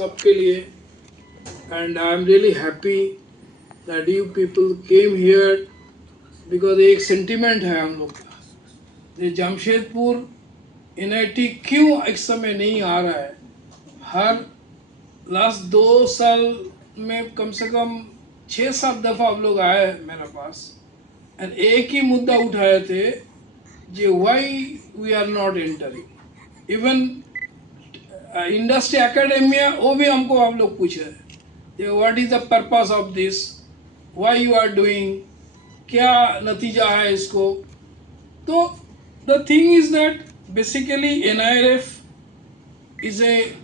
सबके लिए, and I am really happy that you people came here because एक sentiment है हम लोग का। ये जमशेदपुर NIT क्यों इस समय नहीं आ रहा है? हर लास्ट 2 साल में कम से कम 6-7 दफ़ा आप लोग आए मेरे पास, एंड एक ही मुद्दा उठाए थे, जो why we are not entering. Even industry academia वो भी हमको आप लोग पूछे what is the purpose of this, why you are doing, क्या नतीजा है इसको। तो the thing is that basically NIRF is a,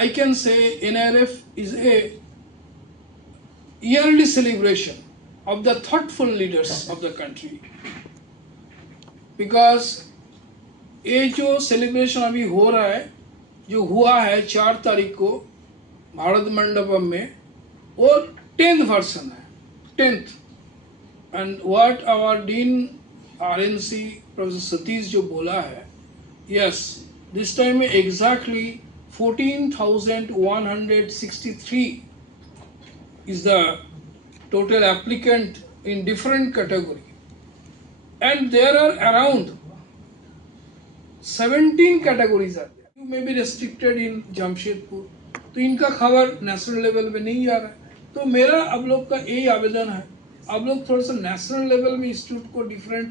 I can say NIRF is a yearly celebration of the thoughtful leaders of the country, because ये जो celebration अभी हो रहा है, जो हुआ है 4 तारीख को भारत मंडपम में, वो 10th वर्सन है, 10th। And what our dean RNC professor Satish जो बोला है, यस दिस टाइम में exactly 14,163 is the total applicant in different category, and there are around 17 categories are there. You may be restricted in Jamshedpur, तो इनका खबर national level पे नहीं आ रहा है। तो मेरा आप लोग का यही आवेदन है, आप लोग थोड़ा सा नेशनल लेवल में इंस्टीट्यूट को डिफरेंट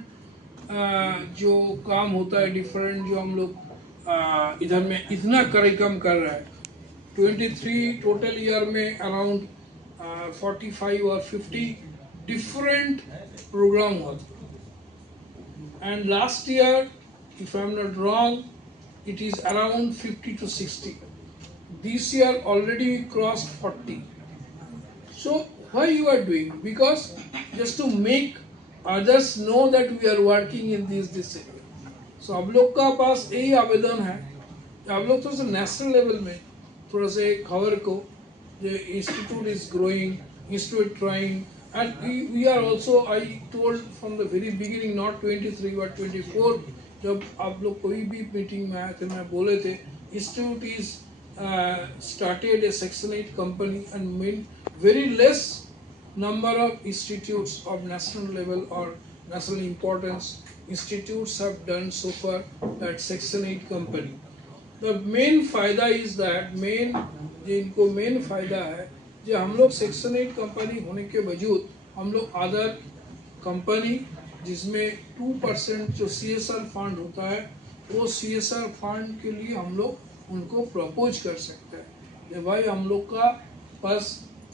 जो काम होता है, डिफरेंट जो हम लोग इधर में इतना कार्यक्रम कर रहा है, 23 टोटल ईयर में अराउंड 45 और 50 डिफरेंट प्रोग्राम होते, and last year if I am not wrong it is around 50 to 60. This year already crossed 40. So why you are doing? Because just to make others know that we are working in this area. सो आप लोग का पास यही आवेदन है कि आप लोग थोड़ा सा नेशनल लेवल में थोड़ा सा खबर को, जो institute is growing, institute trying, and we are also, I told from the very beginning, not 23 but 24, जब आप लोग कोई भी मीटिंग में आए थे, मैं बोले थे institute is started A section 8 company and mean very less number of institutes of national level or national importance institutes have done so far that section 8 company. The main फायदा is that main जो इनको main फायदा है, जो हम लोग section 8 company होने के वजूद हम लोग अदर कंपनी जिसमें 2% जो CSR फंड होता है, वो CSR फंड के लिए हम लोग उनको प्रपोज कर सकते हैं। भाई हम लोग का पास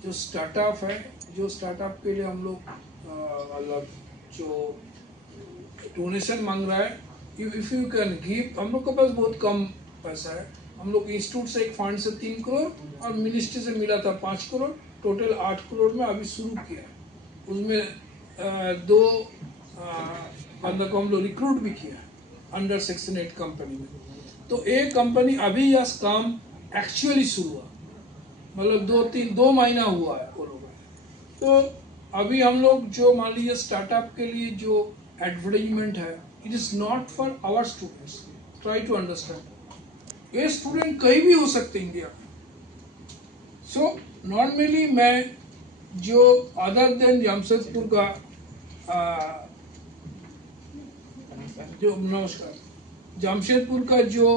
जो स्टार्टअप है, जो स्टार्टअप के लिए हम लोग मतलब जो डोनेशन मांग रहा है, इफ यू कैन गिव, हम लोग के पास बहुत कम पैसा है, हम लोग इंस्टीट्यूट से एक फंड से 3 करोड़ और मिनिस्ट्री से मिला था 5 करोड़, टोटल 8 करोड़ में अभी शुरू किया है। उसमें 2 बंदा को हम लोग रिक्रूट भी किया है अंडर सेक्शन 8 कंपनी में। तो एक कंपनी अभी यह काम एक्चुअली शुरू हुआ, मतलब 2 महीना हुआ है वो लोग। तो अभी हम लोग जो मान लीजिए स्टार्टअप के लिए जो एडवर्टाइजमेंट है, it is not for our students, try to understand. ये स्टूडेंट कहीं भी हो सकते इंडिया में। सो नॉर्मली मैं जो अदर देन जमशेदपुर का जो नमस्कार जमशेदपुर का जो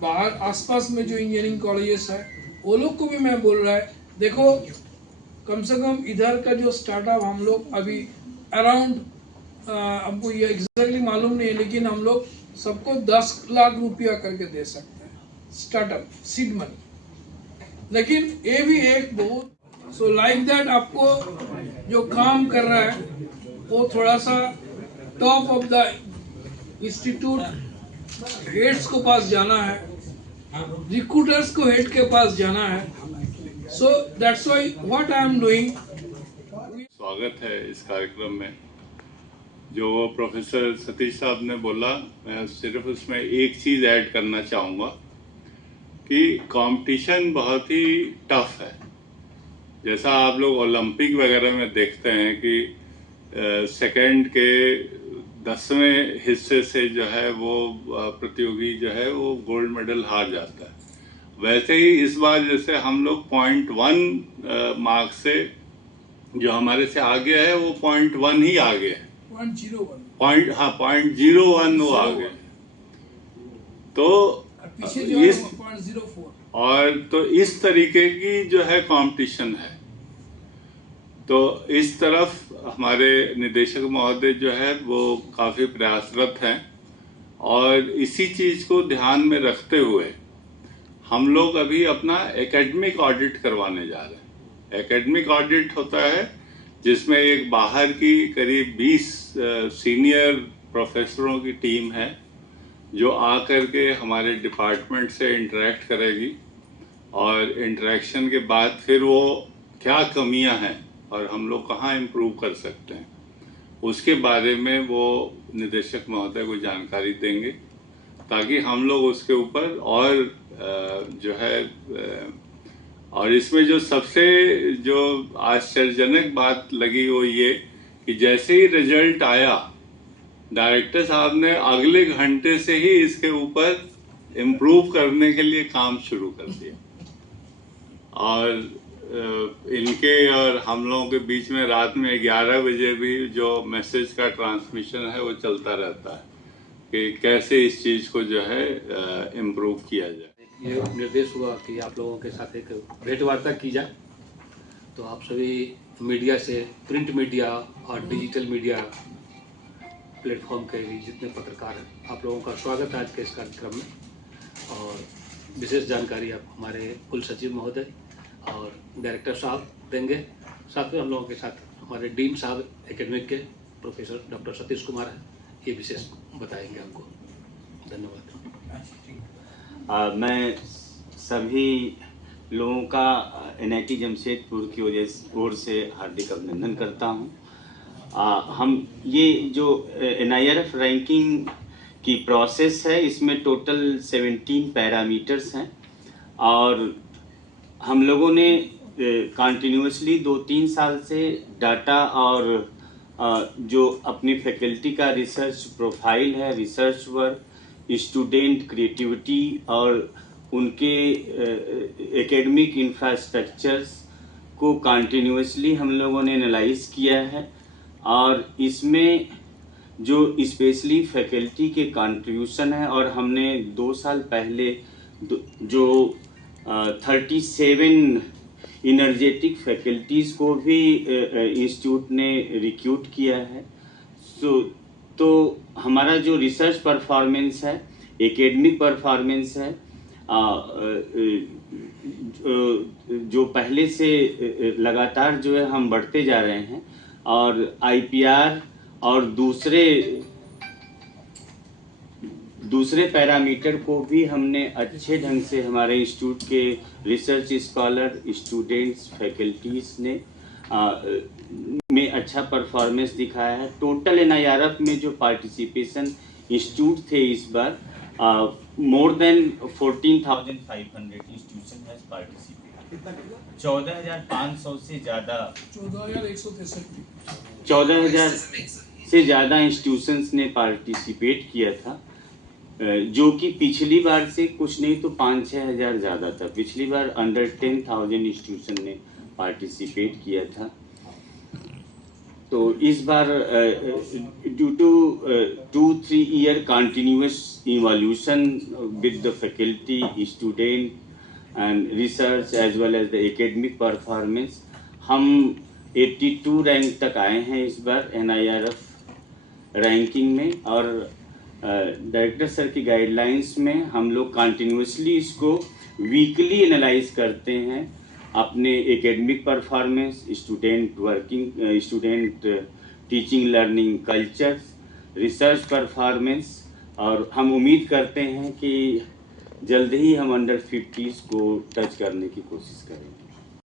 बाहर आसपास में जो इंजीनियरिंग कॉलेजेस है, वो लोग को भी मैं बोल रहा है, देखो कम से कम इधर का जो स्टार्टअप हम लोग अभी अराउंड, हमको ये एग्जैक्टली मालूम नहीं है, लेकिन हम लोग सबको 10 लाख रुपया करके दे सकते हैं स्टार्टअप सीड मनी। लेकिन ये भी एक बहुत, सो लाइक दैट आपको जो काम कर रहा है वो थोड़ा सा top of the institute heads को पास जाना है, रिक्रूटर्स को हेड के पास जाना है। So that's why what I am doing. स्वागत है इस कार्यक्रम में। जो प्रोफेसर सतीश साहब ने बोला, मैं सिर्फ उसमें एक चीज़ ऐड करना चाहूँगा कि कंपटीशन बहुत ही टफ है। जैसा आप लोग ओलंपिक वगैरह में देखते हैं कि सेकंड के 10वें हिस्से से जो है वो प्रतियोगी जो है वो गोल्ड मेडल हार जाता है, वैसे ही इस बार जैसे हम लोग 0.1 मार्क से जो हमारे से आगे है वो 0.1 ही आगे है, 0.01 वो आगे है। तो पीछे जो है इस 0.04 और तो इस तरीके की जो है कंपटीशन है। तो इस तरफ हमारे निदेशक महोदय जो है वो काफी प्रयासरत हैं और इसी चीज को ध्यान में रखते हुए हम लोग अभी अपना एकेडमिक ऑडिट करवाने जा रहे हैं। एकेडमिक ऑडिट होता है जिसमें एक बाहर की करीब 20 सीनियर प्रोफेसरों की टीम है जो आकर के हमारे डिपार्टमेंट से इंटरेक्ट करेगी और इंटरेक्शन के बाद फिर वो क्या कमियां हैं और हम लोग कहाँ इम्प्रूव कर सकते हैं उसके बारे में वो निदेशक महोदय को जानकारी देंगे ताकि हम लोग उसके ऊपर और जो है और इसमें जो सबसे जो आश्चर्यजनक बात लगी वो ये कि जैसे ही रिजल्ट आया डायरेक्टर साहब ने अगले घंटे से ही इसके ऊपर इम्प्रूव करने के लिए काम शुरू कर दिया और इनके और हम लोगों के बीच में रात में 11 बजे भी जो मैसेज का ट्रांसमिशन है वो चलता रहता है कि कैसे इस चीज को जो है इम्प्रूव किया जाए। ये निर्देश हुआ कि आप लोगों के साथ एक भेंट वार्ता की जाए, तो आप सभी मीडिया से, प्रिंट मीडिया और डिजिटल मीडिया प्लेटफॉर्म के जितने पत्रकार हैं, आप लोगों का स्वागत है आज के इस कार्यक्रम में। और विशेष जानकारी आप हमारे कुल सचिव महोदय और डायरेक्टर साहब देंगे। साथ में हम लोगों के साथ हमारे डीन साहब एकेडमिक के प्रोफेसर डॉक्टर सतीश कुमार हैं, ये विशेष बताएंगे आपको। धन्यवाद। मैं सभी लोगों का NIT जमशेदपुर की ओर से हार्दिक अभिनंदन करता हूं। हम ये जो NIRF रैंकिंग की प्रोसेस है इसमें टोटल 17 पैरामीटर्स हैं और हम लोगों ने कंटिन्यूसली 2-3 साल से डाटा और जो अपनी फैकल्टी का रिसर्च प्रोफाइल है, रिसर्च वर्क, स्टूडेंट क्रिएटिविटी और उनके एकेडमिक इंफ्रास्ट्रक्चर्स को कंटिन्यूसली हम लोगों ने एनालाइज किया है और इसमें जो स्पेशली फैकल्टी के कंट्रीब्यूशन है और हमने 2 साल पहले जो 37 इनर्जेटिक फैकल्टीज़ को भी इंस्टीट्यूट ने रिक्रूट किया है। तो हमारा जो रिसर्च परफॉर्मेंस है, एकेडमिक परफॉर्मेंस है, जो पहले से लगातार जो है हम बढ़ते जा रहे हैं और IPR और दूसरे पैरामीटर को भी हमने अच्छे ढंग से हमारे इंस्टीट्यूट के रिसर्च स्कॉलर, स्टूडेंट्स, फैकल्टीज़ ने में अच्छा परफॉर्मेंस दिखाया है। टोटल NIRF में जो पार्टिसिपेशन इंस्टीट्यूट थे इस बार more than 14,500 institution has participated. 14,500 से ज़्यादा 14,000 से ज़्यादा इंस्टीट्यूशंस ने पार्टिसिपेट किया था, जो कि पिछली बार से कुछ नहीं तो 5-6 हज़ार ज़्यादा था। पिछली बार अंडर 10,000 इंस्टीट्यूशन ने पार्टिसिपेट किया था। तो इस बार due to 2-3 year continuous evolution with the faculty, student and research as well as the academic performance, हम 82 रैंक तक आए हैं इस बार NIRF रैंकिंग में। और डायरेक्टर सर की गाइडलाइंस में हम लोग कंटिन्यूसली इसको वीकली एनालाइज करते हैं, अपने academic performance, student working, student teaching learning cultures, research performance, और हम उम्मीद करते हैं कि जल्द ही हम अंडर 50s को टच करने की कोशिश करेंगे।